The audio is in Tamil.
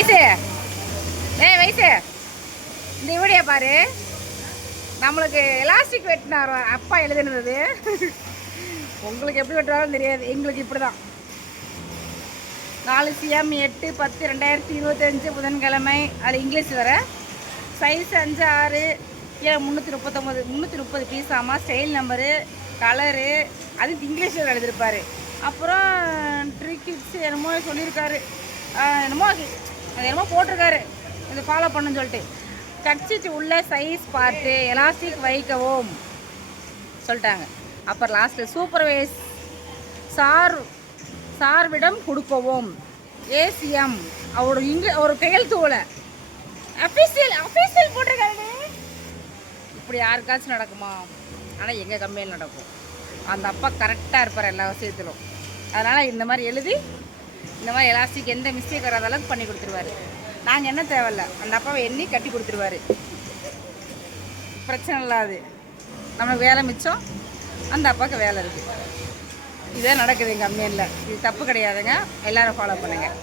வயசு வயசு இந்த வீடியோ பாரு. நம்மளுக்கு எலாஸ்டிக் வெட்டினார் அப்பா எழுதுனது. உங்களுக்கு எப்படி வெட்டுறாலும் தெரியாது, எங்களுக்கு இப்படி தான். 4 CM 8/10/2025 புதன்கிழமை. அது இங்கிலீஷ் வர சைஸ் 5 6 330 பீஸ். ஆமாம், ஸ்டைல் நம்பரு, கலரு, அது இங்கிலீஷில் எழுதியிருப்பார். அப்புறம் ட்ரிக்ஸ் என்னமோ சொல்லியிருக்காரு, என்னமோ அது என்னமோ போட்டிருக்காரு, இதை ஃபாலோ பண்ணுன்னு சொல்லிட்டு. கட்சிச்சு உள்ள சைஸ் பார்த்து எலாஸ்டிக் வைக்கவும் சொல்லிட்டாங்க. அப்புறம் லாஸ்ட்டில் சூப்பர்வைஸ் சார்விடம் கொடுக்கவும். ஏசிஎம் அவரோட ஒரு கையெழுத்துவல அஃபீஷியல் போட்டிருக்காரு. இப்படி யாருக்காச்சும் நடக்குமா? ஆனால் எங்கள் கம்பெனியில் நடக்கும். அந்த அப்பா கரெக்டாக இருப்பார் எல்லா விஷயத்திலும். அதனால் இந்த மாதிரி எழுதி இந்த மாதிரி எலாஸ்டிக் எந்த மிஸ்டேக் வராத அளவுக்கு பண்ணி கொடுத்துருவாரு. நாங்கள் என்ன தேவையில்ல, அந்த அப்பாவை எண்ணி கட்டி கொடுத்துருவாரு. பிரச்சனை இல்லாது நம்மளுக்கு வேலை மிச்சம், அந்த அப்பாவுக்கு வேலை இருக்குது. இதே நடக்குது எங்கள் கம்பெனியில். இது தப்பு கிடையாதுங்க, எல்லோரும் ஃபாலோ பண்ணுங்கள்.